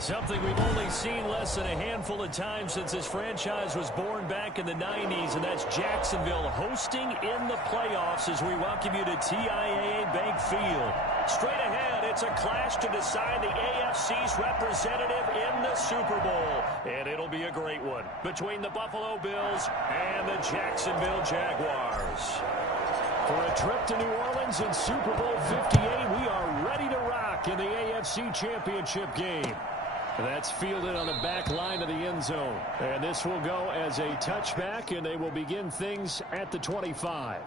Something we've only seen less than a handful of times since this franchise was born back in the 90s, and that's Jacksonville hosting in the playoffs as we welcome you to TIAA Bank Field. Straight ahead, it's a clash to decide the AFC's representative in the Super Bowl, and it'll be a great one between the Buffalo Bills and the Jacksonville Jaguars. For a trip to New Orleans in Super Bowl 58, we are ready to rock in the AFC Championship game. That's fielded on the back line of the end zone. And this will go as a touchback, and they will begin things at the 25.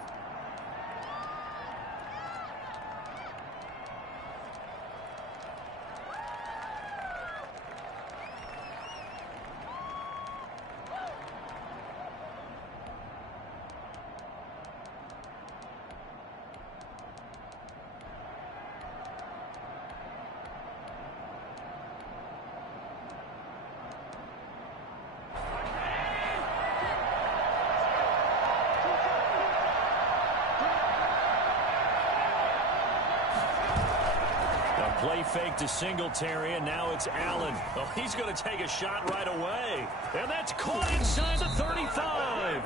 Play fake to Singletary, and now it's Allen. Oh, he's going to take a shot right away. And that's caught inside the 35.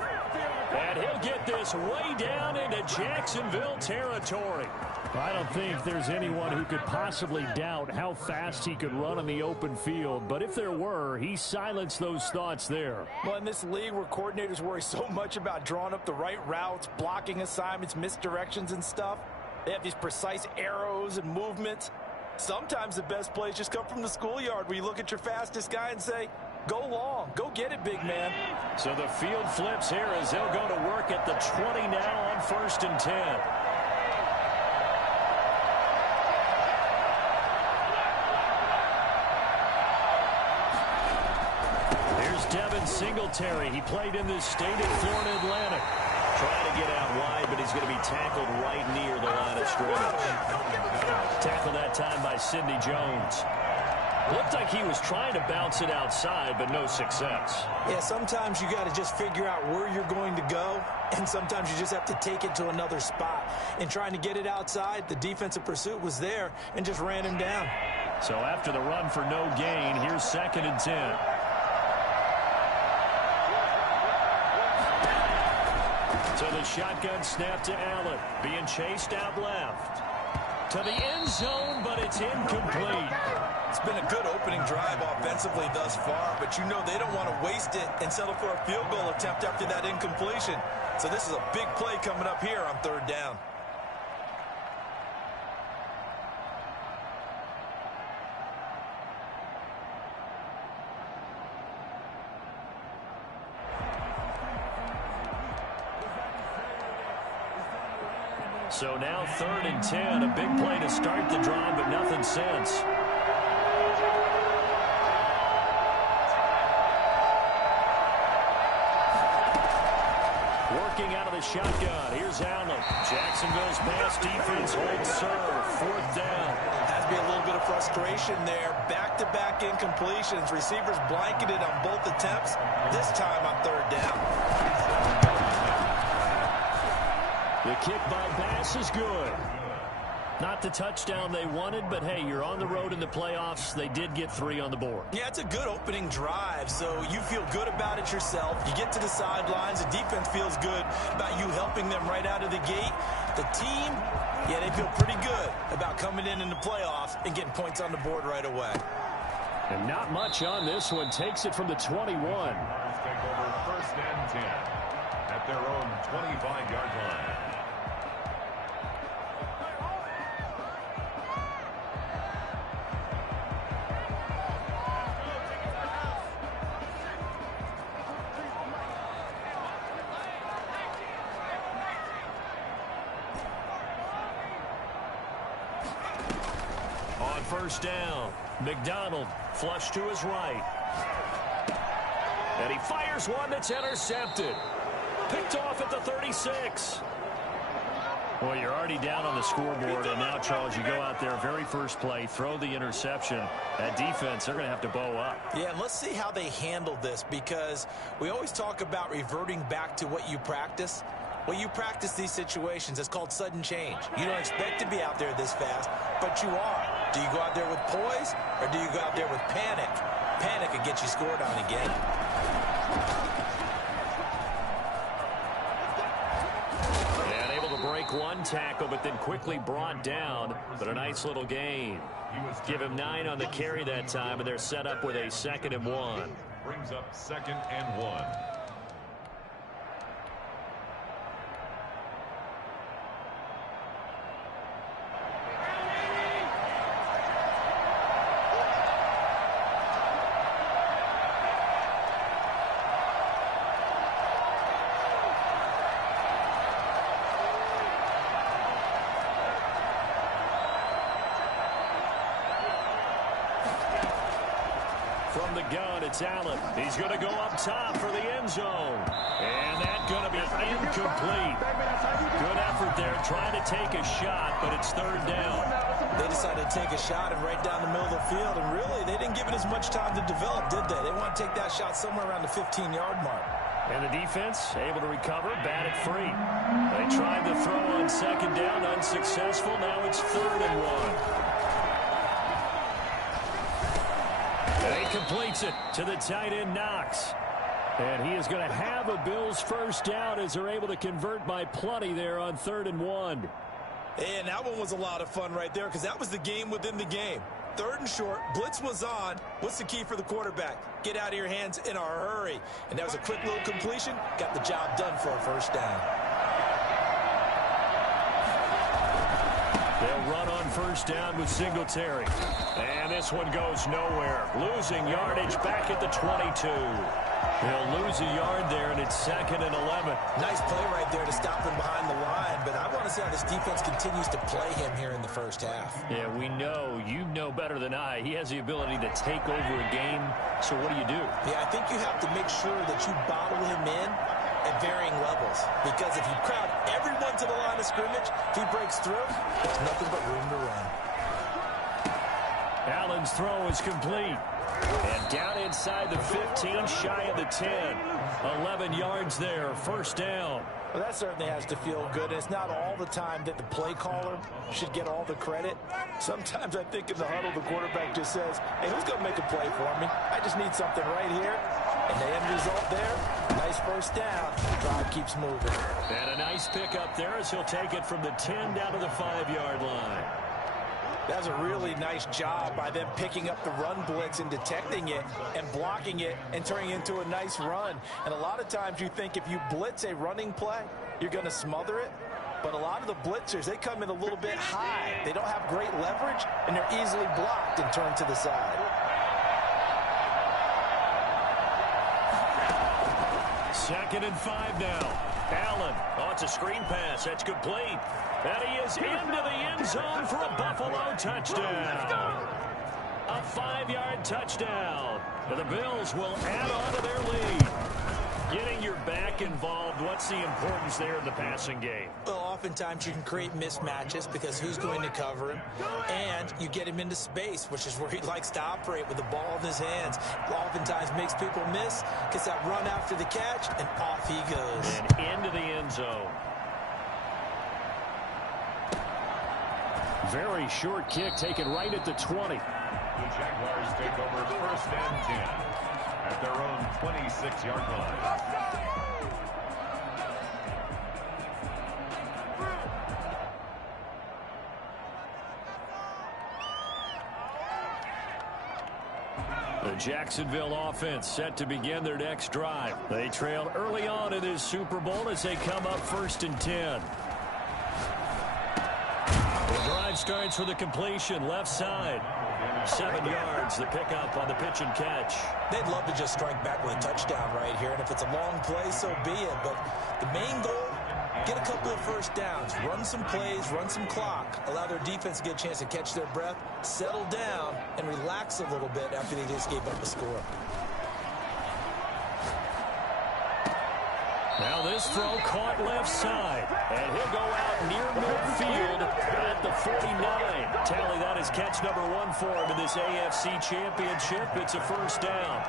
And he'll get this way down into Jacksonville territory. I don't think there's anyone who could possibly doubt how fast he could run on the open field. But if there were, he silenced those thoughts there. Well, in this league where coordinators worry so much about drawing up the right routes, blocking assignments, misdirections and stuff, they have these precise arrows and movements. Sometimes the best plays just come from the schoolyard where you look at your fastest guy and say, go long, go get it, big man. So the field flips here as they'll go to work at the 20 now on 1st and 10. Here's Devin Singletary. He played in this state in Florida Atlantic. Trying to get out wide, but he's going to be tackled right near the line of scrimmage. Tackled that time by Sidney Jones. Looked like he was trying to bounce it outside, but no success. Yeah, sometimes you got to just figure out where you're going to go, and sometimes you just have to take it to another spot. In trying to get it outside, the defensive pursuit was there and just ran him down. So after the run for no gain, here's 2nd and 10. So the shotgun snap to Allen, being chased out left. To the end zone, but it's incomplete. It's been a good opening drive offensively thus far, but you know they don't want to waste it and settle for a field goal attempt after that incompletion. So this is a big play coming up here on 3rd down. So now 3rd and 10, a big play to start the drive, but nothing since. Working out of the shotgun, here's Allen. Jacksonville's pass defense holds serve, 4th down. Has to be a little bit of frustration there. Back-to-back incompletions. Receivers blanketed on both attempts, this time on 3rd down. The kick by Bass is good. Not the touchdown they wanted, but hey, you're on the road in the playoffs. They did get 3 on the board. Yeah, it's a good opening drive, so you feel good about it yourself. You get to the sidelines. The defense feels good about you helping them right out of the gate. The team, yeah, they feel pretty good about coming in the playoffs and getting points on the board right away. And not much on this one. Takes it from the 21. Take over 1st and 10 at their own 25-yard line. On 1st down, McDonald flush to his right. And he fires one that's intercepted. Picked off at the 36. Well, you're already down on the scoreboard, and now, Charles, you go out there, very first play, throw the interception. That defense, they're going to have to bow up. Yeah, and let's see how they handle this, because we always talk about reverting back to what you practice. Well, you practice these situations. It's called sudden change. You don't expect to be out there this fast, but you are. Do you go out there with poise, or do you go out there with panic? Panic could get you scored on again. And able to break one tackle, but then quickly brought down. But a nice little gain. Give him 9 on the carry that time, and they're set up with a 2nd and 1. Brings up 2nd and 1. From the gun, it's Allen. He's going to go up top for the end zone. And that's going to be incomplete. Good effort there, trying to take a shot, but it's 3rd down. They decided to take a shot and right down the middle of the field, and really, they didn't give it as much time to develop, did they? They want to take that shot somewhere around the 15-yard mark. And the defense able to recover, bat it free. They tried to throw on 2nd down, unsuccessful. Now it's 3rd and 1. He completes it to the tight end, Knox. And he is going to have a Bills 1st down as they're able to convert by plenty there on 3rd and 1. And that one was a lot of fun right there because that was the game within the game. 3rd and short, blitz was on. What's the key for the quarterback? Get out of your hands in a hurry. And that was a quick little completion. Got the job done for a 1st down. They'll run on 1st down with Singletary. And this one goes nowhere. Losing yardage back at the 22. They'll lose a yard there, and it's 2nd and 11. Nice play right there to stop him behind the line, but I want to see how this defense continues to play him here in the 1st half. Yeah, we know, you know better than I, he has the ability to take over a game. So what do you do? Yeah, I think you have to make sure that you bottle him in at varying levels, because if you crowd everyone to the line of scrimmage, if he breaks through, there's nothing but room to run. Allen's throw is complete. And down inside the 15, shy of the 10. 11 yards there, 1st down. Well, that certainly has to feel good. It's not all the time that the play caller should get all the credit. Sometimes I think in the huddle, the quarterback just says, hey, who's going to make a play for me? I just need something right here. And the end result there, nice 1st down. The drive keeps moving. And a nice pickup there as he'll take it from the 10 down to the 5-yard line. That was a really nice job by them picking up the run blitz and detecting it and blocking it and turning it into a nice run. And a lot of times you think if you blitz a running play, you're going to smother it. But a lot of the blitzers, they come in a little bit high. They don't have great leverage, and they're easily blocked and turned to the side. 2nd and 5 now. Allen, oh, it's a screen pass. That's complete. And he is into the end zone for a Buffalo touchdown. A 5-yard touchdown. And the Bills will add on to their lead. Getting your back involved, what's the importance there in the passing game? Well, oftentimes you can create mismatches because who's going to cover him, and you get him into space, which is where he likes to operate with the ball in his hands. Oftentimes makes people miss, gets that run after the catch, and off he goes. And into the end zone. Very short kick taken right at the 20. The Jaguars take over 1st and 10 at their own 26-yard line. The Jacksonville offense set to begin their next drive. They trailed early on in this Super Bowl as they come up 1st and 10. The drive starts with a completion left side. 7 yards, the pickup on the pitch and catch. They'd love to just strike back with a touchdown right here, and if it's a long play, so be it. But the main goal, get a couple of 1st downs, run some plays, run some clock, allow their defense to get a chance to catch their breath, settle down, and relax a little bit after they just gave up a score. Now this throw caught left side, and he'll go out near midfield at the 49. Tally that is catch number 1 for him in this AFC Championship. It's a 1st down.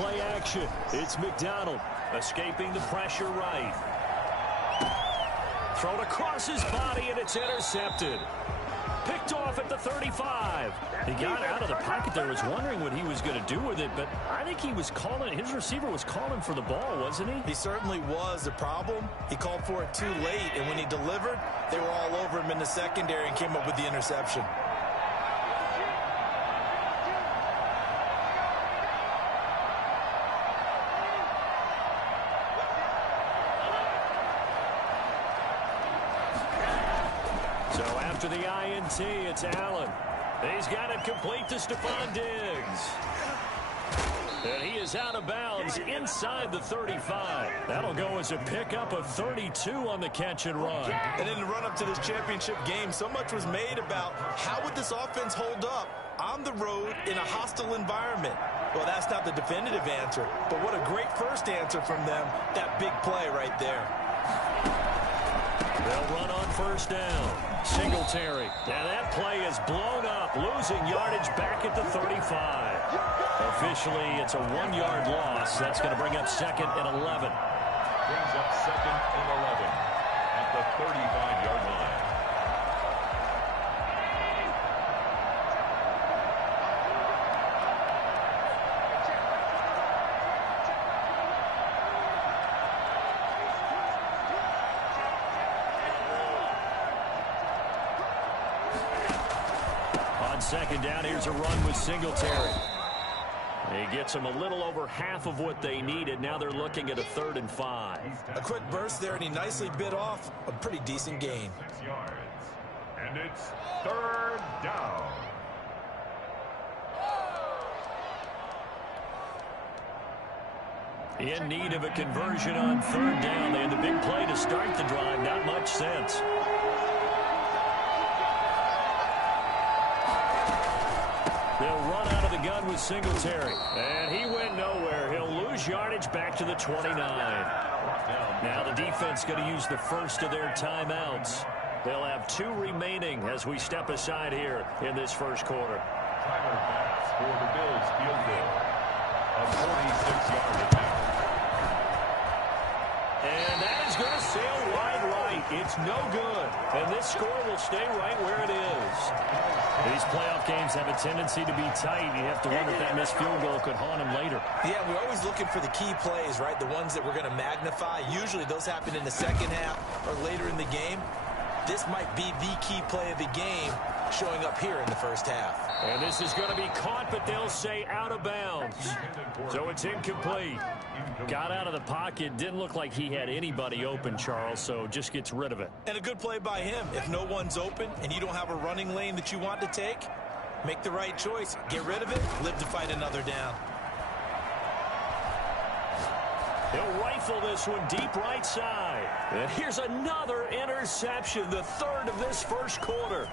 play action. It's McDonald escaping the pressure right. Thrown across his body, and it's intercepted. Picked off at the 35. He got out of the pocket there, was wondering what he was going to do with it, but I think he was calling, his receiver was calling for the ball, wasn't he? He certainly was. The problem, he called for it too late, and when he delivered, they were all over him in the secondary and came up with the interception. So after the INT, it's Allen. He's got it complete to Stephon Diggs. And he is out of bounds inside the 35. That'll go as a pickup of 32 on the catch and run. And in the run-up to this championship game, so much was made about how would this offense hold up on the road in a hostile environment. Well, that's not the definitive answer, but what a great first answer from them, that big play right there. They'll run on first down. Singletary. And that play is blown up, losing yardage back at the 35. Officially, it's a 1-yard loss. That's going to bring up second and 11. Brings up second and 11 at the 35-yard line. Second down, here's a run with Singletary. He gets them a little over half of what they needed. Now they're looking at a 3rd and 5. A quick burst there, and he nicely bit off a pretty decent gain. 6 yards. And it's 3rd down. In need of a conversion on 3rd down. They had the big play to start the drive. Not much sense. They'll run out of the gun with Singletary. And he went nowhere. He'll lose yardage back to the 29. Now the defense going to use the first of their timeouts. They'll have 2 remaining as we step aside here in this first quarter. Timer pass for the Bills field goal. A 46-yard attempt. And that is going to sail wide right. It's no good. And this score will stay right where it is. These playoff games have a tendency to be tight. You have to wonder if that missed field goal could haunt him later. Yeah, we're always looking for the key plays, right? The ones that we're going to magnify. Usually those happen in the second half or later in the game. This might be the key play of the game showing up here in the first half. And this is going to be caught, but they'll say out of bounds. So it's incomplete. Got out of the pocket. Didn't look like he had anybody open, Charles, so just gets rid of it. And a good play by him. If no one's open and you don't have a running lane that you want to take, make the right choice. Get rid of it. Live to fight another down. He'll rifle this one deep right side. And here's another interception, the 3rd of this first quarter.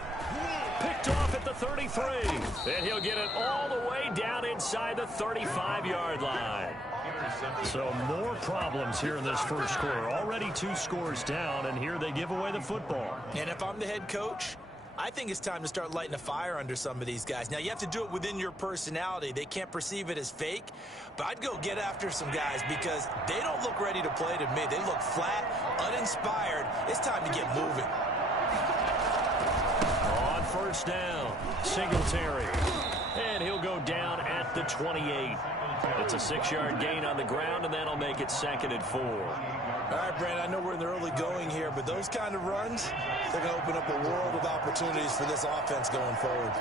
Picked off at the 33. And he'll get it all the way down inside the 35-yard line. So more problems here in this first quarter. Already 2 scores down, and here they give away the football. And if I'm the head coach, I think it's time to start lighting a fire under some of these guys. Now, you have to do it within your personality. They can't perceive it as fake, but I'd go get after some guys because they don't look ready to play to me. They look flat, uninspired. It's time to get moving. On first down, Singletary. And he'll go down at the 28. It's a 6-yard gain on the ground, and that'll make it 2nd and 4. All right, Brand, I know we're in the early going here, but those kind of runs, they're going to open up a world of opportunities for this offense going forward.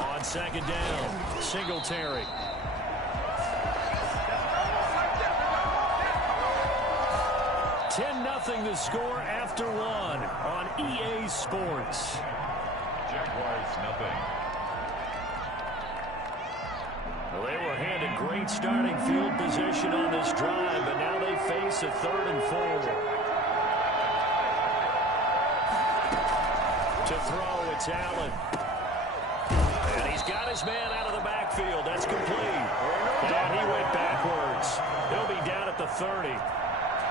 On 2nd down, Singletary. Nothing the score after 1 on EA Sports. Jaguars nothing. Well, they were handed great starting field position on this drive, but now they face a 3rd and 4. To throw, it's Allen. And he's He's got his man out of the backfield. That's complete. And he went backwards. He'll be down at the 30.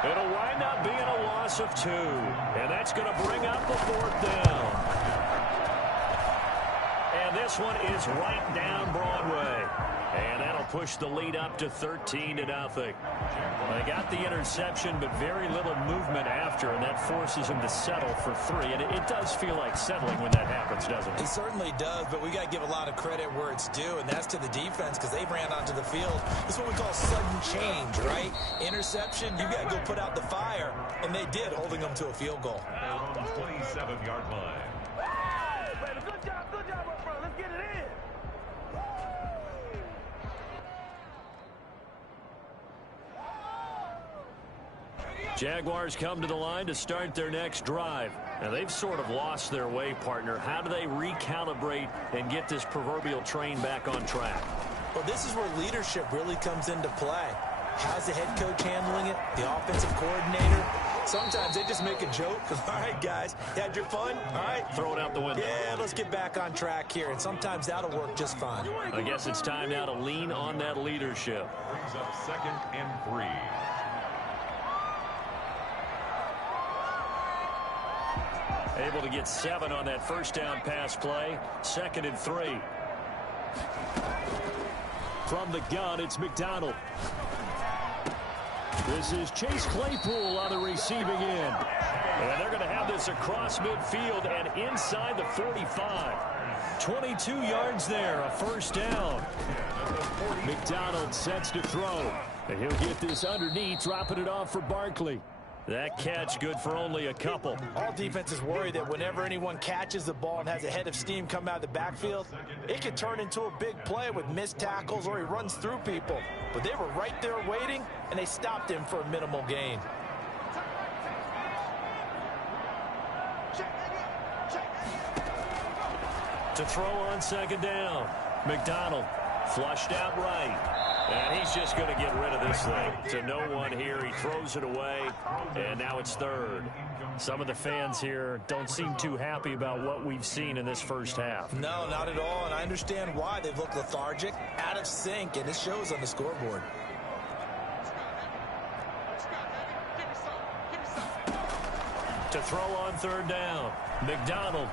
It'll wind up being a loss of 2. And that's going to bring up the 4th down. And this one is right down Broadway. And that'll push the lead up to 13-0. They got the interception, but very little movement after, and that forces him to settle for 3. And it does feel like settling when that happens, doesn't it? It certainly does, but we got to give a lot of credit where it's due, and that's to the defense because they ran onto the field. This is what we call sudden change, right? Interception, you got to go put out the fire, and they did, holding them to a field goal. 27-yard line. Hey, baby, good job up front. Let's get it in. Jaguars come to the line to start their next drive. Now, they've sort of lost their way, partner. How do they recalibrate and get this proverbial train back on track? Well, this is where leadership really comes into play. How's the head coach handling it? The offensive coordinator? Sometimes they just make a joke. All right, guys, you had your fun? All right. Throw it out the window. Yeah, let's get back on track here, and sometimes that'll work just fine. I guess it's time now to lean on that leadership. Brings up 2nd and 3. Able to get 7 on that first down pass play. 2nd and 3. From the gun, it's McDonald. This is Chase Claypool on the receiving end. And they're going to have this across midfield and inside the 45. 22 yards there, a first down. McDonald sets to throw. And he'll get this underneath, dropping it off for Barkley. That catch good for only a couple. All defenses worry that whenever anyone catches the ball and has a head of steam come out of the backfield, it can turn into a big play with missed tackles or he runs through people. But they were right there waiting, and they stopped him for a minimal gain. To throw on 2nd down. McDonald flushed out right. And he's just going to get rid of this thing. To no one here. He throws it away. And now it's 3rd. Some of the fans here don't seem too happy about what we've seen in this first half. No, not at all. And I understand why. They've looked lethargic, out of sync, and it shows on the scoreboard. To throw on 3rd down. McDonald.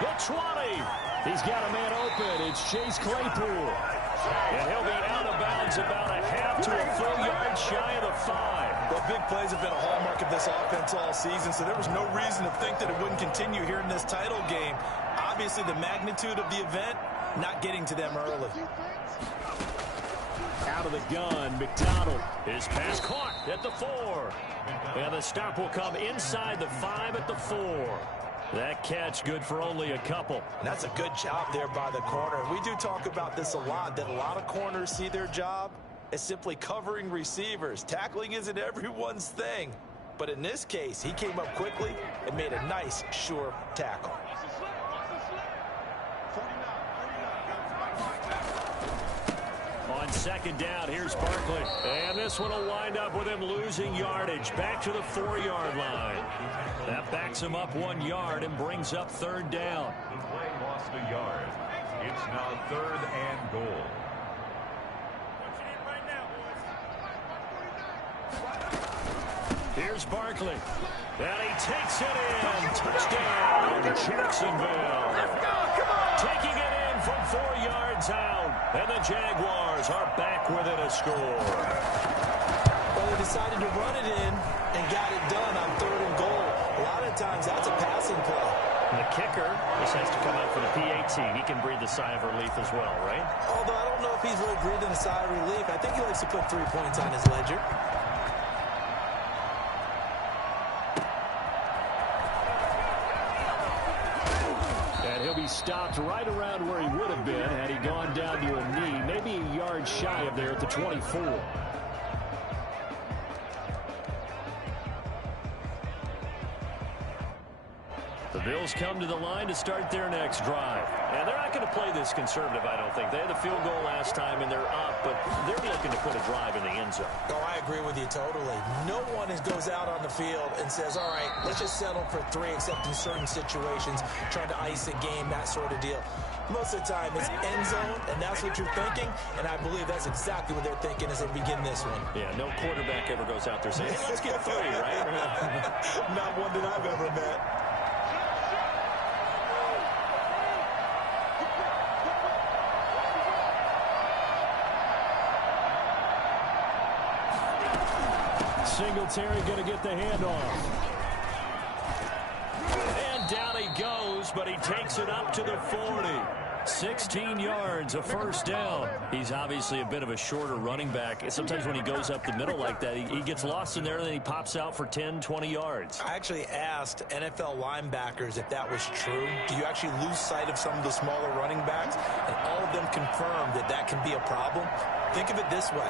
The 20. He's got a man open. It's Chase Claypool. And he'll be out of bounds about a half to a full yard shy of the 5. Well, big plays have been a hallmark of this offense all season, so there was no reason to think that it wouldn't continue here in this title game. Obviously, the magnitude of the event, not getting to them early. Out of the gun, McDonald. His pass caught at the 4. And the stop will come inside the 5 at the 4. That catch good for only a couple. And that's a good job there by the corner. We do talk about this a lot, that a lot of corners see their job as simply covering receivers. Tackling isn't everyone's thing. But in this case, he came up quickly and made a nice, sure tackle. On 2nd down, here's Barkley. And this one will wind up with him losing yardage. Back to the 4-yard line. That backs him up 1 yard and brings up 3rd down. The play lost a yard. It's now 3rd and goal. Here's Barkley. And he takes it in. Touchdown, Jacksonville. Taking it in from 4 yards out. And the Jaguars are back within a score. Well, they decided to run it in and got it done on 3rd and goal. A lot of times, that's a passing play. And the kicker just has to come out for the PAT. He can breathe a sigh of relief as well, right? Although I don't know if he's really breathing a sigh of relief. I think he likes to put 3 points on his ledger. And he'll be stopped right around where he would have been had he gone down to a knee, maybe a yard shy of there at the 24. The Bills come to the line to start their next drive. And they're not going to play this conservative, I don't think. They had the field goal last time, and they're up, but they're looking to put a drive in the end zone. Oh, I agree with you totally. No one goes out on the field and says, all right, let's just settle for 3, except in certain situations, trying to ice a game, that sort of deal. Most of the time, it's end zone, and that's what you're thinking, and I believe that's exactly what they're thinking as they begin this one. Yeah, no quarterback ever goes out there saying, hey, let's get 3, right? Not one that I've ever met. Singletary going to get the handoff. And down he goes, but he takes it up to the 40. 16 yards, a first down. He's obviously a bit of a shorter running back. Sometimes when he goes up the middle like that, he gets lost in there, and then he pops out for 10, 20 yards. I actually asked NFL linebackers if that was true. Do you actually lose sight of some of the smaller running backs? And all of them confirmed that that can be a problem. Think of it this way.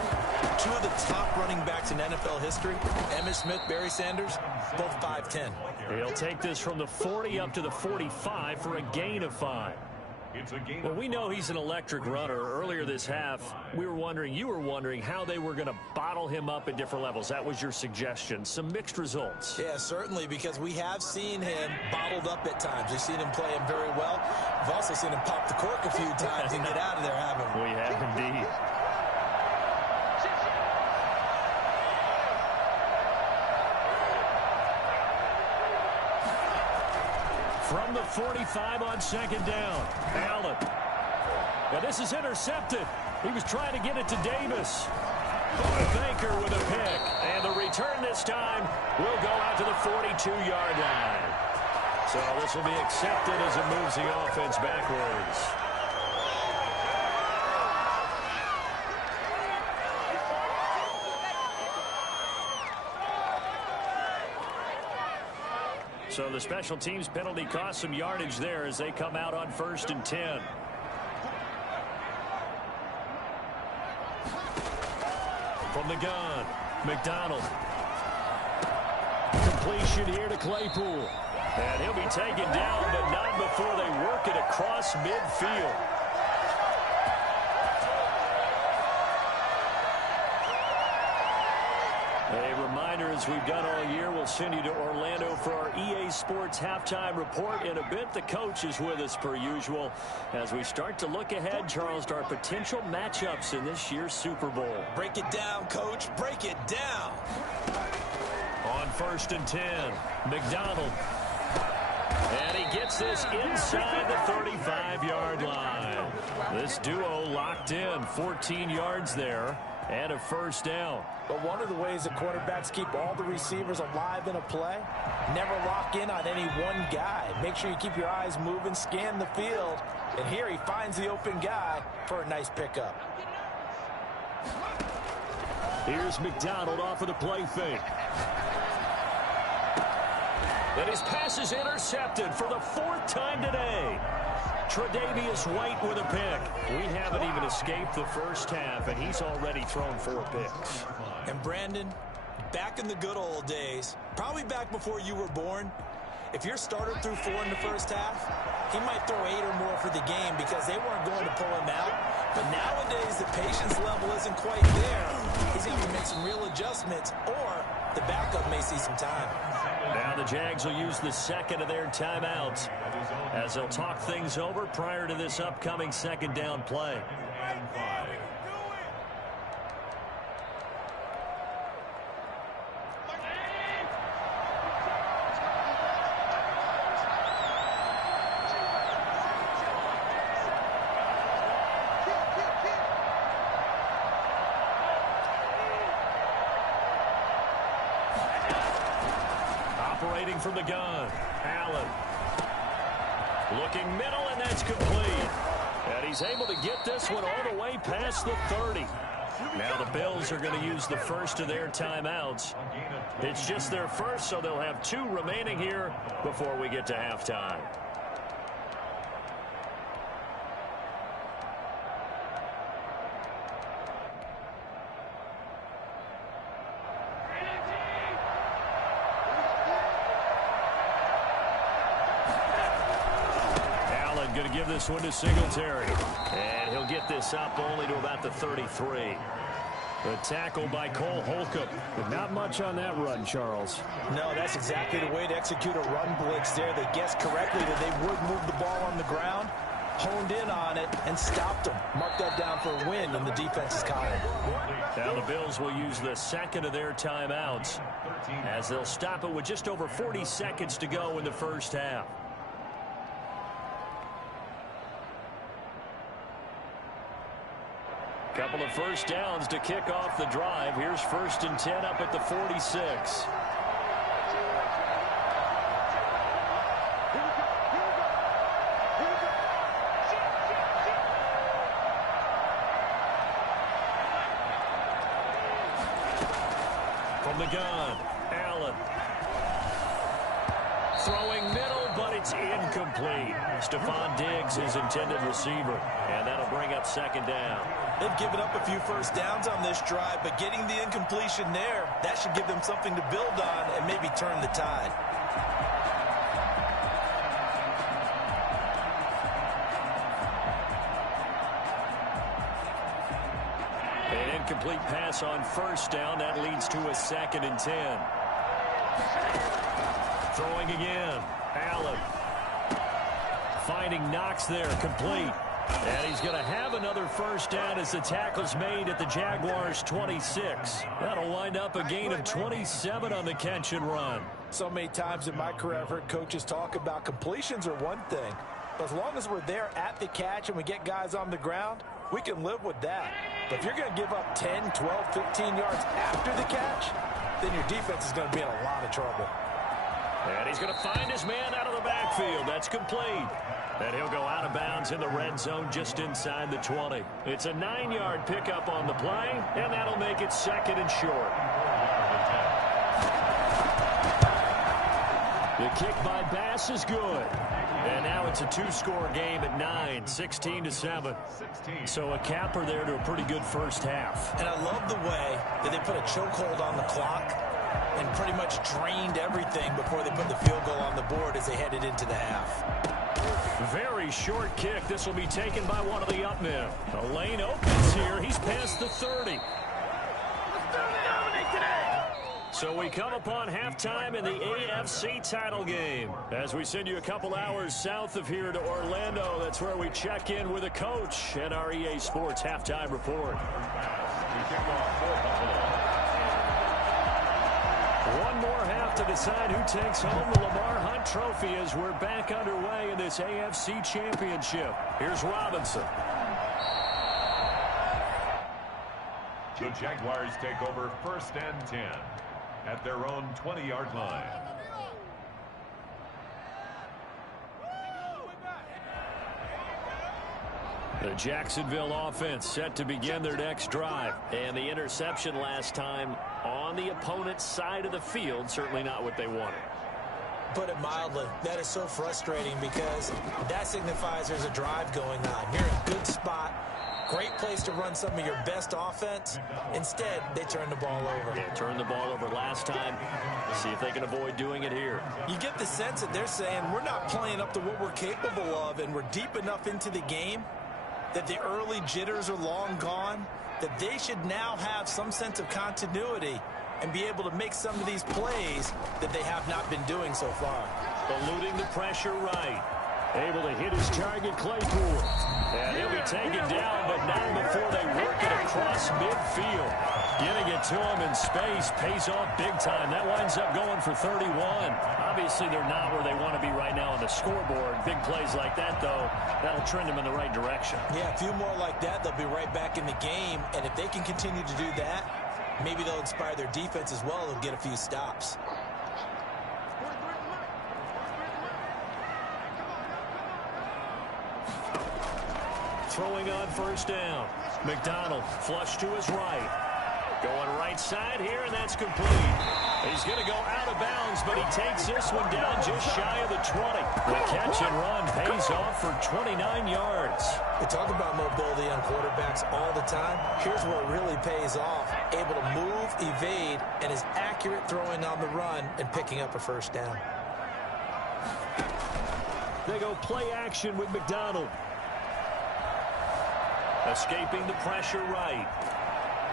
2 of the top running backs in NFL history, Emmitt Smith, Barry Sanders, both 5'10". He'll take this from the 40 up to the 45 for a gain of 5. Well, we know he's an electric runner. Earlier this half, you were wondering how they were going to bottle him up at different levels. That was your suggestion. Some mixed results. Yeah, certainly, because we have seen him bottled up at times. We've seen him play him very well. We've also seen him pop the cork a few times and get out of there, haven't we? We have indeed. From the 45 on second down, Allen. Now this is intercepted. He was trying to get it to Davis. Baker with a pick. And the return this time will go out to the 42-yard line. So this will be accepted as it moves the offense backwards. So the special teams penalty cost some yardage there as they come out on 1st and 10. From the gun, McDonald. Completion here to Claypool. And he'll be taken down, but not before they work it across midfield. A reminder, as we've done all year, we'll send you to Orlando for our EA Sports halftime report in a bit. The coach is with us per usual as we start to look ahead, Charles, to our potential matchups in this year's Super Bowl. Break it down, Coach. Break it down. On 1st and 10, McDonald. And he gets this inside the 35-yard line. This duo locked in, 14 yards there, and a first down. But one of the ways that quarterbacks keep all the receivers alive in a play, never lock in on any one guy. Make sure you keep your eyes moving, scan the field. And here he finds the open guy for a nice pickup. Here's McDonald off of the play fake. And his pass is intercepted for the 4th time today. Tre'Davious White with a pick. We haven't even escaped the first half, and he's already thrown 4 picks. And Brandon, back in the good old days, probably back before you were born, if your starter threw 4 in the first half, he might throw 8 or more for the game because they weren't going to pull him out. But nowadays, the patience level isn't quite there. He's going to make some real adjustments, or the backup may see some time. Now the Jags will use the 2nd of their timeouts as they'll talk things over prior to this upcoming 2nd down play. Operating from the gun, Allen. Looking middle, and that's complete. And he's able to get this one all the way past the 30. Now the Bills are going to use the 1st of their timeouts. It's just their first, so they'll have 2 remaining here before we get to halftime. going to give this one to Singletary. And he'll get this up only to about the 33. The tackle by Cole Holcomb. But not much on that run, Charles. No, that's exactly the way to execute a run blitz there. They guessed correctly that they would move the ball on the ground, honed in on it, and stopped them. Mark that down for a win in the defense's column. Now the Bills will use the second of their timeouts as they'll stop it with just over 40 seconds to go in the first half. Couple of first downs to kick off the drive. Here's 1st and 10 up at the 46. From the gun, Allen. Throwing middle, but it's incomplete. Stephon Diggs, his intended receiver. And that'll bring up 2nd down. They've given up a few first downs on this drive, but getting the incompletion there, that should give them something to build on and maybe turn the tide. An incomplete pass on 1st down. That leads to a 2nd and 10. Throwing again. Allen. Finding Knox there. Complete. And he's going to have another first down as the tackle's made at the Jaguars' 26. That'll wind up a gain of 27 on the catch and run. So many times in my career I've heard coaches talk about completions are one thing, but as long as we're there at the catch and we get guys on the ground, we can live with that. But if you're going to give up 10, 12, 15 yards after the catch, then your defense is going to be in a lot of trouble. And he's going to find his man out of the backfield. That's complete. And he'll go out of bounds in the red zone just inside the 20. It's a 9-yard pickup on the play, and that'll make it 2nd and short. The kick by Bass is good. And now it's a 2-score game at 9, 16-7. So a capper there to a pretty good first half. And I love the way that they put a chokehold on the clock and pretty much drained everything before they put the field goal on the board as they headed into the half. Very short kick. This will be taken by one of the up men. The lane opens here. He's past the 30. So we come upon halftime in the AFC title game. As we send you a couple hours south of here to Orlando, that's where we check in with a coach and our EA Sports halftime report. One more half to decide who takes home the Lamar Hunt Trophy as we're back underway in this AFC Championship. Here's Robinson. The Jaguars take over 1st and 10 at their own 20-yard line. The Jacksonville offense set to begin their next drive. And the interception last time on the opponent's side of the field, certainly not what they wanted. Put it mildly, that is so frustrating because that signifies there's a drive going on. You're in a good spot, great place to run some of your best offense. Instead, they turn the ball over. Yeah, turned the ball over last time. See if they can avoid doing it here. You get the sense that they're saying we're not playing up to what we're capable of, and we're deep enough into the game that the early jitters are long gone, that they should now have some sense of continuity and be able to make some of these plays that they have not been doing so far. Eluding the pressure right. Able to hit his target, Claypool. And he'll be taken down, but not before they work it across midfield. Getting it to him in space pays off big time. That winds up going for 31. Obviously, they're not where they want to be right now on the scoreboard. Big plays like that, though, that'll trend them in the right direction. Yeah, a few more like that, they'll be right back in the game. And if they can continue to do that, maybe they'll inspire their defense as well and get a few stops. Throwing on 1st down. McDonald flush to his right. Going right side here, and that's complete. He's going to go out of bounds, but he takes this one down just shy of the 20. The catch and run pays off for 29 yards. We talk about mobility on quarterbacks all the time. Here's where it really pays off. Able to move, evade, and is accurate throwing on the run and picking up a 1st down. They go play action with McDonald. Escaping the pressure right.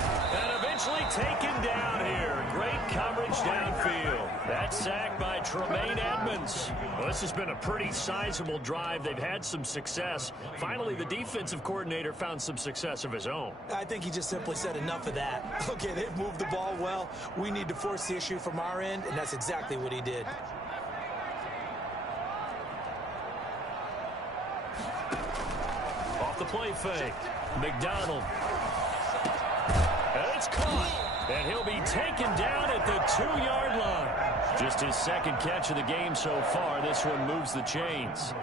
And eventually taken down here. Great coverage downfield. That sack by Tremaine Edmonds. Well, this has been a pretty sizable drive. They've had some success. Finally, the defensive coordinator found some success of his own. I think he just simply said enough of that. Okay, they've moved the ball well. We need to force the issue from our end, and that's exactly what he did. Off the play fake. McDonald. And it's caught. And he'll be taken down at the 2-yard line. Just his second catch of the game so far. This one moves the chains.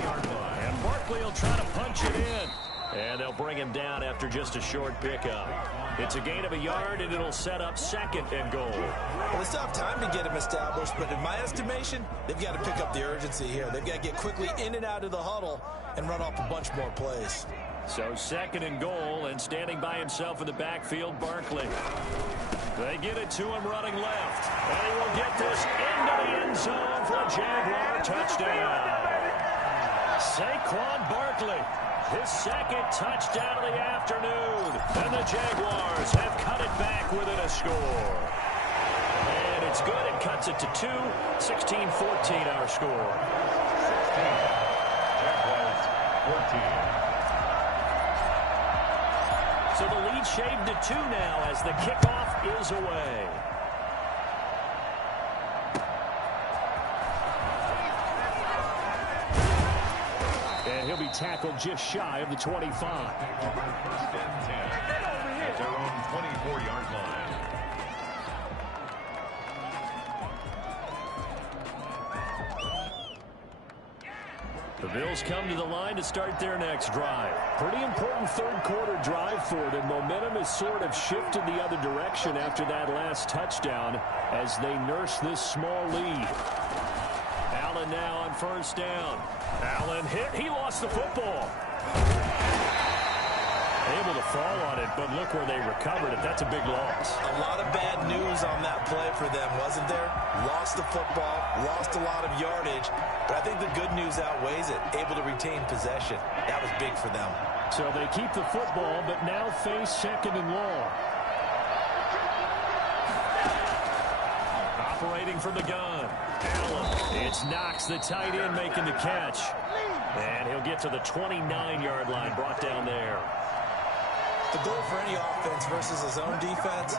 And Barkley will try to punch it in. And they'll bring him down after just a short pickup. It's a gain of a yard, and it'll set up 2nd and goal. Well, they still have time to get him established, but in my estimation, they've got to pick up the urgency here. They've got to get quickly in and out of the huddle and run off a bunch more plays. So 2nd and goal, and standing by himself in the backfield, Barkley. They get it to him running left. And he will get this into the end zone for a Jaguar touchdown. Saquon Barkley, his 2nd touchdown of the afternoon. And the Jaguars have cut it back within a score. And it's good. It cuts it to 2. 16-14 our score. Jaguars 14. So the lead shaved to 2 now as the kickoff is away. And he'll be tackled just shy of the 25. 1st and 10 at their own 24-yard line. The Bills come to the line to start their next drive. Pretty important third-quarter drive for them. Momentum has sort of shifted the other direction after that last touchdown as they nurse this small lead. Allen now on 1st down. Allen hit. He lost the football. Able to fall on it, but look where they recovered it. That's a big loss. A lot of bad news on that play for them, wasn't there? Lost the football, lost a lot of yardage, but I think the good news outweighs it. Able to retain possession. That was big for them. So they keep the football, but now face 2nd and long. Operating from the gun. Allen. It's Knox, the tight end, making the catch. And he'll get to the 29-yard line, brought down there. The goal for any offense versus his own defense,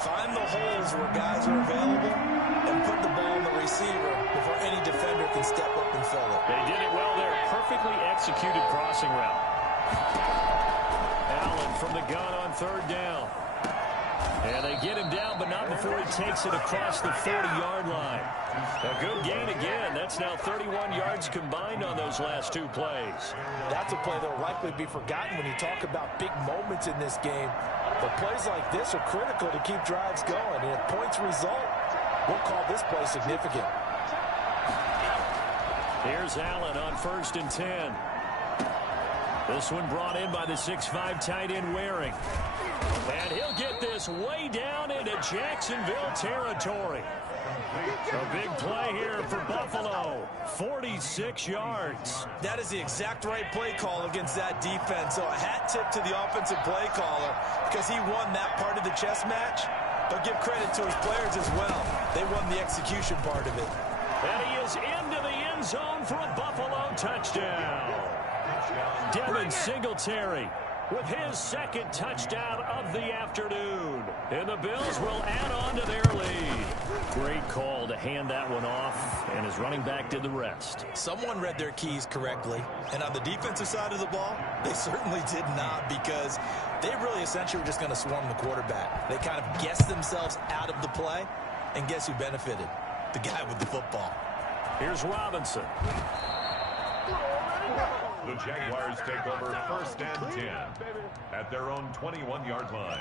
find the holes where guys are available and put the ball in the receiver before any defender can step up and fill it. They did it well there. Perfectly executed crossing route. Allen from the gun on 3rd down. And they get him down, but not before he takes it across the 40-yard line. A good gain again. That's now 31 yards combined on those last 2 plays. That's a play that will likely be forgotten when you talk about big moments in this game. But plays like this are critical to keep drives going. And if points result, we'll call this play significant. Here's Allen on 1st and 10. This one brought in by the 6'5" tight end Waring. And he'll get this way down into Jacksonville territory. A big play here for Buffalo. 46 yards. That is the exact right play call against that defense. So a hat tip to the offensive play caller because he won that part of the chess match. But give credit to his players as well. They won the execution part of it. And he is into the end zone for a Buffalo touchdown. Devin Singletary with his 2nd touchdown of the afternoon. And the Bills will add on to their lead. Great call to hand that one off, and his running back did the rest. Someone read their keys correctly, and on the defensive side of the ball, they certainly did not because they really essentially were just going to swarm the quarterback. They kind of guessed themselves out of the play, and guess who benefited? The guy with the football. Here's Robinson. The Jaguars take over 1st and 10 at their own 21-yard line.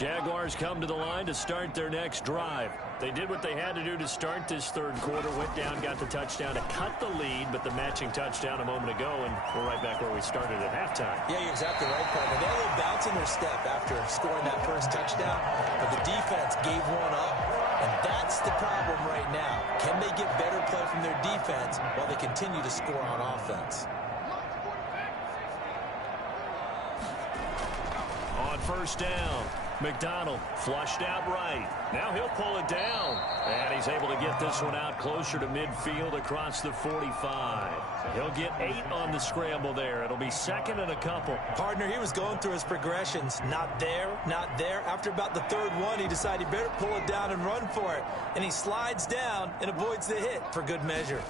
Jaguars come to the line to start their next drive. They did what they had to do to start this third quarter, went down, got the touchdown to cut the lead, but the matching touchdown a moment ago, and we're right back where we started at halftime. Yeah, you're exactly right, partner. They had a little bounce in their step after scoring that first touchdown, but the defense gave one up, and that's the problem right now. Can they get better play from their defense while they continue to score on offense? On first down, McDonald flushed out right. Now he'll pull it down. And he's able to get this one out closer to midfield across the 45. He'll get 8 on the scramble there. It'll be second and a couple. Partner, he was going through his progressions. Not there, not there. After about the third one, he decided he better pull it down and run for it. And he slides down and avoids the hit for good measure.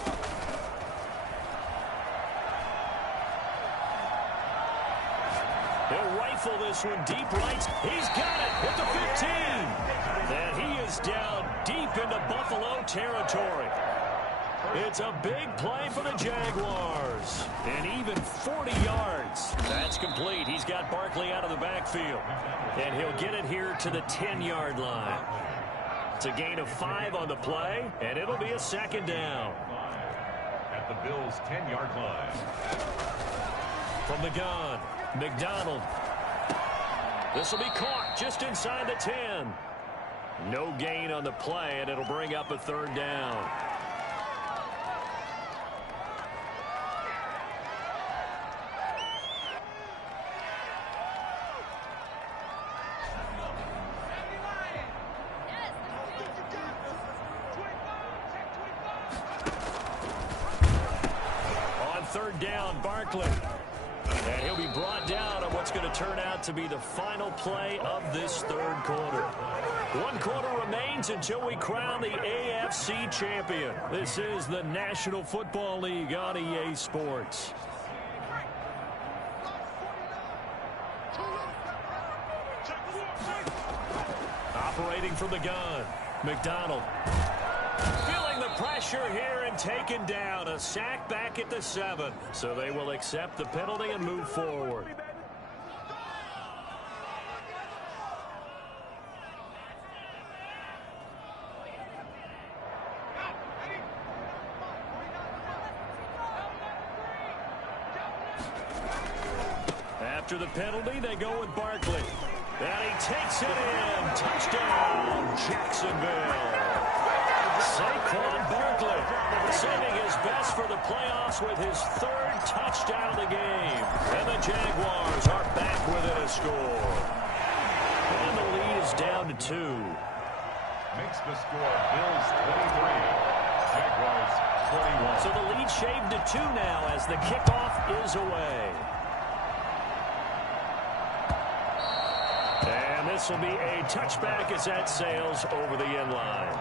He'll rifle this one deep right. He's got it at the 15. And he is down deep into Buffalo territory. It's a big play for the Jaguars. And even 40 yards. That's complete. He's got Barkley out of the backfield. And he'll get it here to the 10-yard line. It's a gain of 5 on the play, and it'll be a second down. At the Bills' 10-yard line. From the gun, McDonald. This will be caught just inside the 10. No gain on the play, and it'll bring up a third down. On third down, Barkley. And he'll be brought down on what's going to turn out to be the final play of this third quarter. 1 quarter remains until we crown the AFC champion. This is the National Football League on EA Sports. Operating from the gun, McDonald. Feeling the pressure here and taken down. A sack back at the 7. So they will accept the penalty and move forward. After the penalty, they go with Barkley. And he takes it in. Touchdown, Jacksonville. Saquon Barkley saving his best for the playoffs with his 3rd touchdown of the game. And the Jaguars are back within a score. And the lead is down to 2. Makes the score Bills 23, Jaguars 21. So the lead shaved to 2 now as the kickoff is away. And this will be a touchback as that sails over the end line.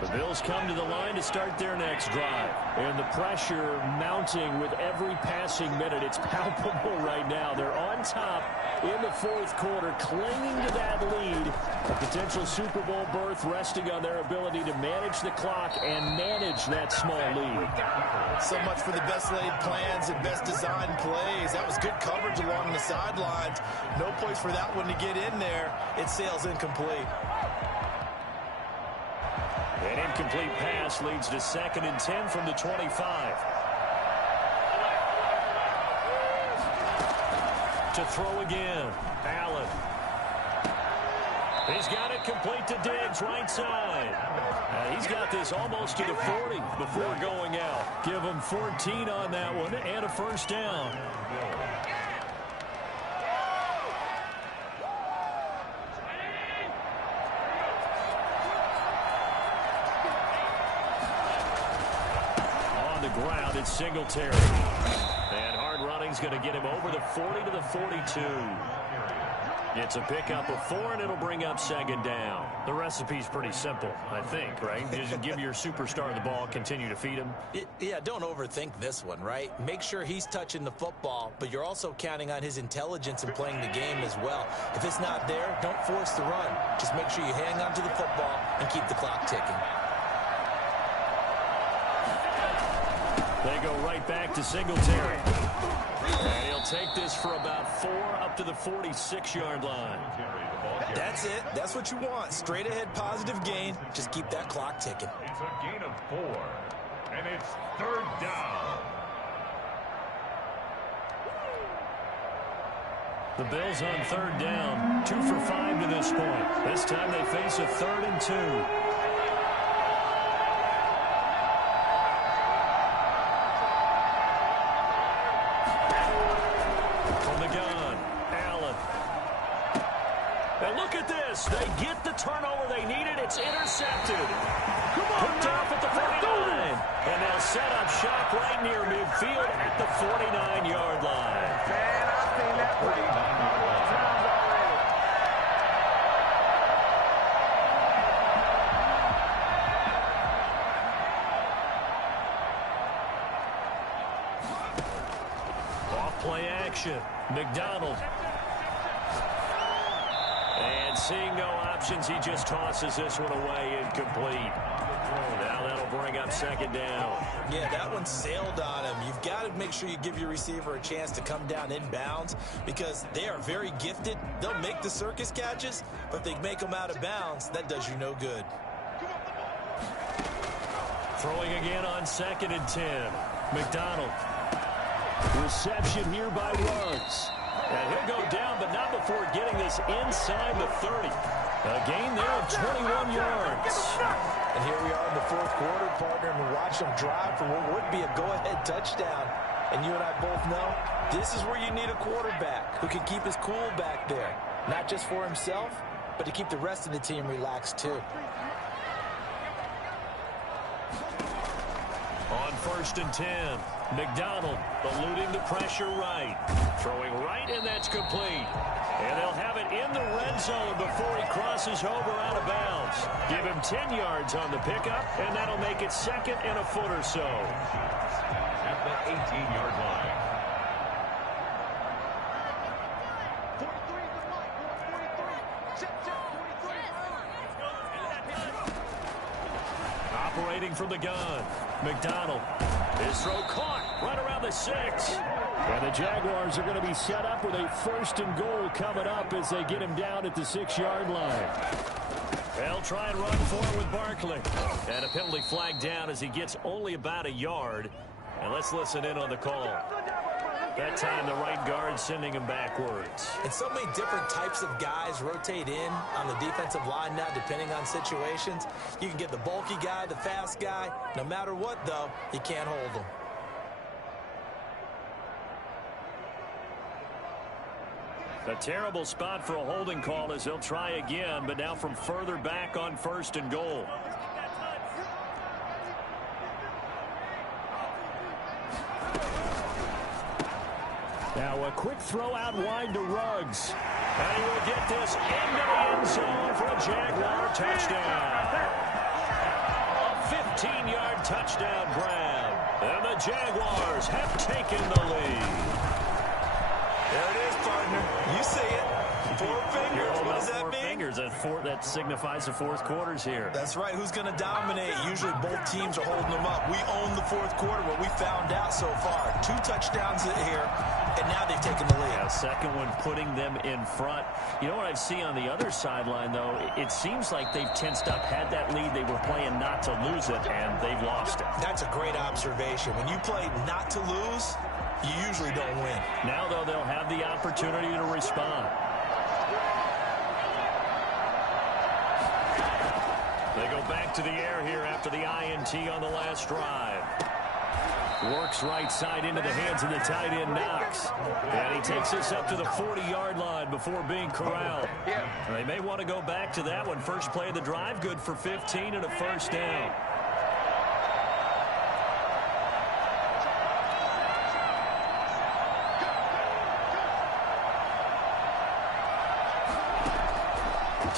The Bills come to the line to start their next drive. And the pressure mounting with every passing minute. It's palpable right now. They're on top in the 4th quarter, clinging to that lead. A potential Super Bowl berth resting on their ability to manage the clock and manage that small lead. So much for the best laid plans and best designed plays. That was good coverage along the sidelines. No place for that one to get in there. It sails incomplete. An incomplete pass leads to 2nd and 10 from the 25. To throw again, Allen. He's got it complete to Diggs, right side. He's got this almost to the 40 before going out. Give him 14 on that one and a first down. Ground, it's Singletary. And hard running's going to get him over the 40 to the 42. It's a pickup of 4, and it'll bring up second down. The recipe's pretty simple, I think, right? Just give your superstar the ball, continue to feed him. Yeah, don't overthink this one, right? Make sure he's touching the football, but you're also counting on his intelligence in playing the game as well. If it's not there, don't force the run. Just make sure you hang on to the football and keep the clock ticking. They go right back to Singletary. And he'll take this for about 4 up to the 46-yard line. That's it. That's what you want. Straight ahead positive gain. Just keep that clock ticking. It's a gain of 4, and it's 3rd down. The Bills on 3rd down, 2 for 5 to this point. This time they face a 3rd and 2. They get the turnover they needed. It's intercepted. Picked off at the 49. And they'll set up shop right near midfield at the 49-yard line. Man, I've seen that play times already. Off-play action. McDonald. And seeing no options, he just tosses this one away, incomplete. Now that'll bring up second down. Yeah, that one sailed on him. You've got to make sure you give your receiver a chance to come down inbounds because they are very gifted. They'll make the circus catches, but if they make them out of bounds, that does you no good. Throwing again on 2nd and 10. McDonald. Reception here by Ruggs. And he'll go down, but not before getting this inside the 30. A gain there of 21 yards. And here we are in the 4th quarter, partner, and we watch them drive for what would be a go-ahead touchdown. And you and I both know this is where you need a quarterback who can keep his cool back there. Not just for himself, but to keep the rest of the team relaxed too. On 1st and 10, McDonald eluding the pressure right. Throwing right, and that's complete. And they'll have it in the red zone before he crosses over out of bounds. Give him 10 yards on the pickup, and that'll make it 2nd and a foot or so. At the 18-yard line. Operating from the gun, McDonald. His throw caught right around the 6. And the Jaguars are going to be set up with a 1st and goal coming up as they get him down at the 6-yard line. They'll try and run for it with Barkley. And a penalty flag down as he gets only about a yard. And let's listen in on the call. That time the right guard sending him backwards. And so many different types of guys rotate in on the defensive line now depending on situations. You can get the bulky guy, the fast guy. No matter what, though, you can't hold them. A terrible spot for a holding call as they'll try again, but now from further back on 1st and goal. Now a quick throw out wide to Ruggs. And he will get this into the end zone for a Jaguar touchdown. A 15-yard touchdown grab. And the Jaguars have taken the lead. There it is, partner. You see it. 4 fingers. What does that mean? Fingers. That signifies the 4th quarter's here. That's right. Who's going to dominate? Usually both teams are holding them up. We own the 4th quarter, what we found out so far. 2 touchdowns here, and now they've taken the lead. Yeah, second one putting them in front. You know what I see on the other sideline, though? It seems like they've tensed up, had that lead. They were playing not to lose it, and they've lost it. That's a great observation. When you play not to lose, you usually don't win. Now, though, they'll have the opportunity to respond. They go back to the air here after the INT on the last drive. Works right side into the hands of the tight end, Knox. And he takes this up to the 40-yard line before being corralled. They may want to go back to that one. First play of the drive, good for 15 and a 1st down.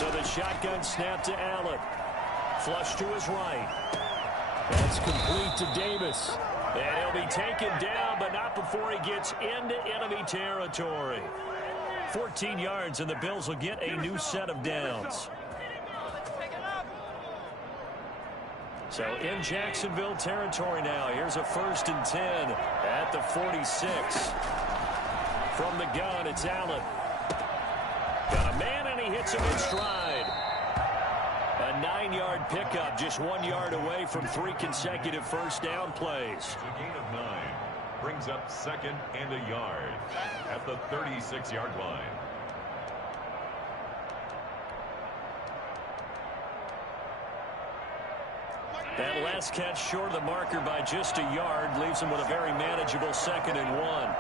So the shotgun snap to Allen. Flush to his right. That's complete to Davis. And he'll be taken down, but not before he gets into enemy territory. 14 yards, and the Bills will get a new set of downs. So in Jacksonville territory now. Here's a 1st and 10 at the 46. From the gun, it's Allen. Got a man, and he hits him in stride. A 9-yard pickup, just 1 yard away from 3 consecutive first down plays. A gain of 9 brings up 2nd and a yard at the 36-yard line. That last catch short of the marker by just a yard leaves him with a very manageable 2nd and 1.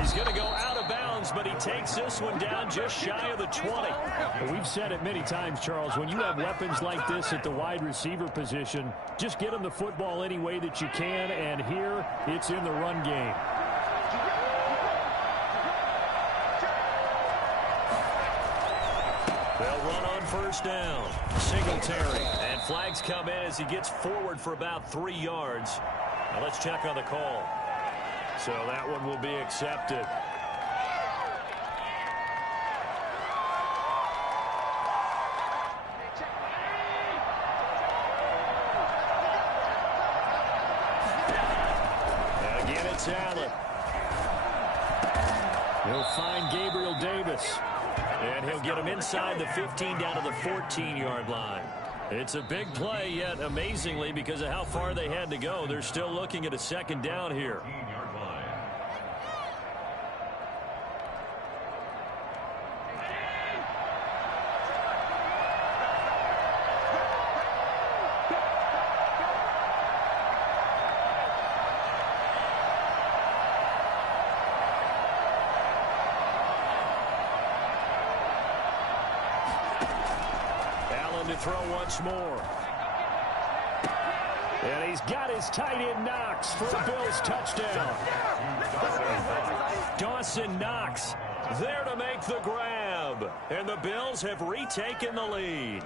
He's going to go out of bounds, but he takes this one down just shy of the 20. Well, we've said it many times, Charles, when you have weapons like this at the wide receiver position, just get them the football any way that you can, and here it's in the run game. They'll run on 1st down. Singletary. And flags come in as he gets forward for about 3 yards. Now let's check on the call. So that one will be accepted. And again, it's Allen. He'll find Gabriel Davis. And he'll get him inside the 15 down to the 14-yard line. It's a big play, yet amazingly, because of how far they had to go, they're still looking at a 2nd down here. 15-yard line. To throw once more. And he's got his tight end Knox for a Bills touchdown. Dawson Knox there to make the grab. And the Bills have retaken the lead.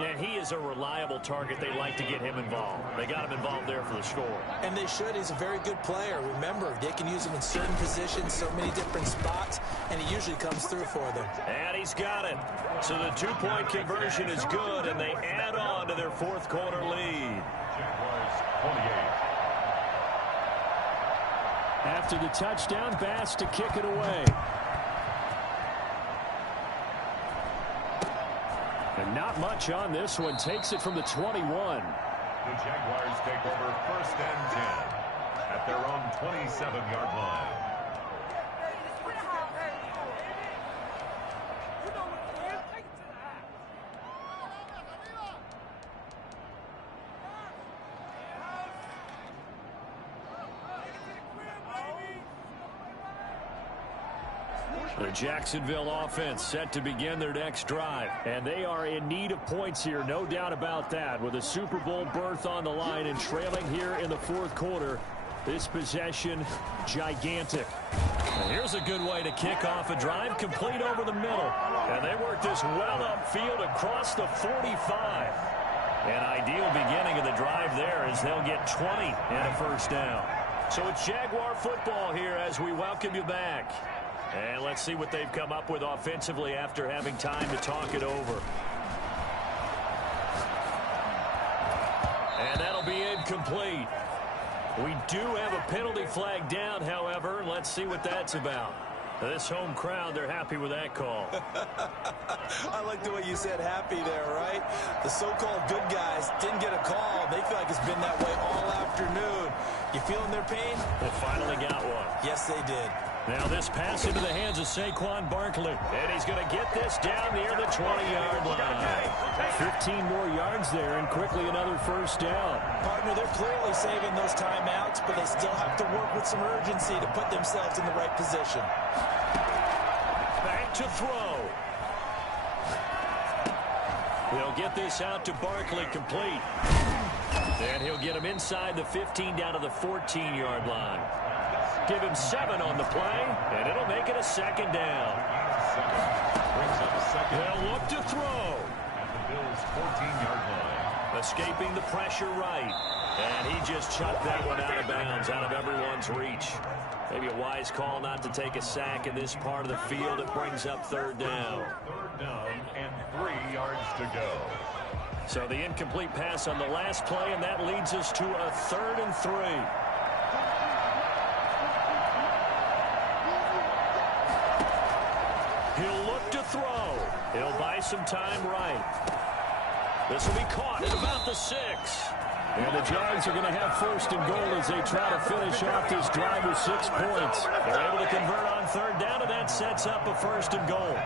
And he is a reliable target. They like to get him involved. They got him involved there for the score. And they should. He's a very good player. Remember, they can use him in certain positions, so many different spots, and he usually comes through for them. And he's got it. So the 2-point conversion is good, and they add on to their 4th quarter lead. Jaguars 28. After the touchdown, Bass to kick it away. And not much on this one. Takes it from the 21. The Jaguars take over 1st and 10 at their own 27-yard line. The Jacksonville offense set to begin their next drive. And they are in need of points here, no doubt about that. With a Super Bowl berth on the line and trailing here in the 4th quarter, this possession, gigantic. And here's a good way to kick off a drive, complete over the middle. And they work this well upfield across the 45. An ideal beginning of the drive there as they'll get 20 and a 1st down. So it's Jaguar football here as we welcome you back. And let's see what they've come up with offensively after having time to talk it over. And that'll be incomplete. We do have a penalty flag down, however. Let's see what that's about. This home crowd, they're happy with that call. I like the way you said happy there, right? The so-called good guys didn't get a call. They feel like it's been that way all afternoon. You feeling their pain? They finally got one. Yes, they did. Now this pass into the hands of Saquon Barkley. And he's going to get this down near the 20-yard line. 15 more yards there and quickly another 1st down. Partner, they're clearly saving those timeouts, but they still have to work with some urgency to put themselves in the right position. Back to throw. They'll get this out to Barkley complete. And he'll get him inside the 15 down to the 14-yard line. Give him 7 on the play, and it'll make it a second down. They'll look to throw. At the Bills' 14-yard line. Escaping the pressure right. And he just chucked that one out of bounds, out of everyone's reach. Maybe a wise call not to take a sack in this part of the field. It brings up 3rd down. 3rd down and 3 yards to go. So the incomplete pass on the last play, and that leads us to a 3rd and 3. He'll look to throw. He'll buy some time right. This will be caught at about the 6. And the Jags are going to have 1st and goal as they try to finish off this drive with 6 points. They're able to convert on 3rd down, and that sets up a 1st and goal.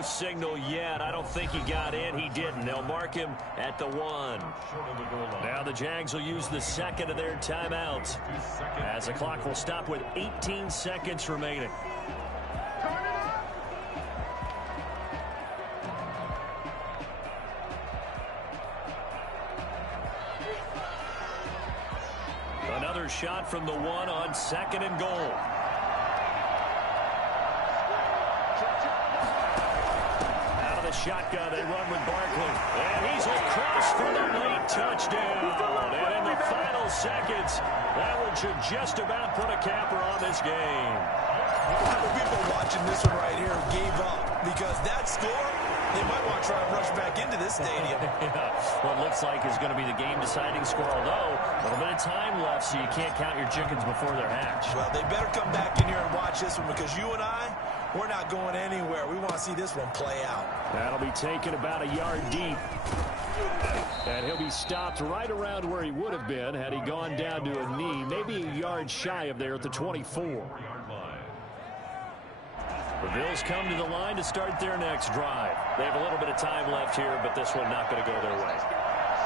Signal yet. I don't think he got in. He didn't. They'll mark him at the 1. Now the Jags will use the 2nd of their timeouts as the clock will stop with 18 seconds remaining. Another shot from the 1 on 2nd and goal. Shotgun, they run with Barkley. And he's across for the late touchdown. And in the final seconds, that one should just about put a capper on this game. The people watching this one right here gave up because that score, they might want to try and rush back into this stadium. Yeah, what looks like is going to be the game-deciding score, although a little bit of time left, so you can't count your chickens before they're hatched. Well, they better come back in here and watch this one because you and I, we're not going anywhere. We want to see this one play out. That'll be taken about a yard deep. And he'll be stopped right around where he would have been had he gone down to a knee, maybe a yard shy of there at the 24. The Bills come to the line to start their next drive. They have a little bit of time left here, but this one not going to go their way.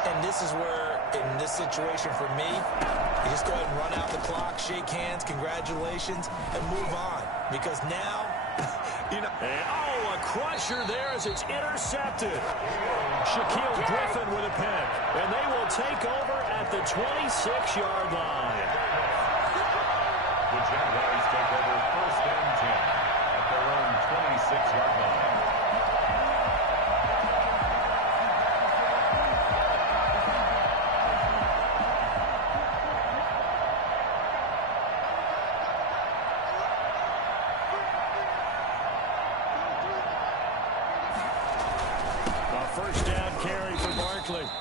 And this is where, in this situation for me, you just go ahead and run out the clock, shake hands, congratulations, and move on. Because now, you know. And, oh, a crusher there as it's intercepted. Shaquille Griffin with a pick. And they will take over at the 26-yard line. The Jaguars take over 1st and 10 at their own 26-yard line.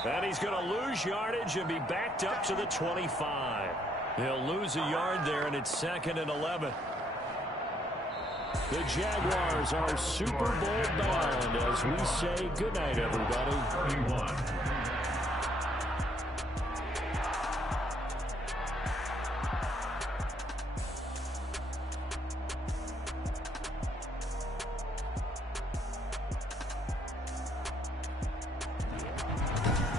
And he's going to lose yardage and be backed up to the 25. He'll lose a yard there, and it's 2nd and 11. The Jaguars are Super Bowl bound as we say goodnight, everybody. 31.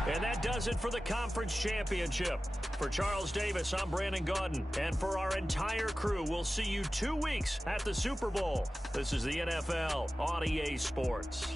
And that does it for the conference championship. For Charles Davis, I'm Brandon Gaudin. And for our entire crew, we'll see you 2 weeks at the Super Bowl. This is the NFL on EA Sports.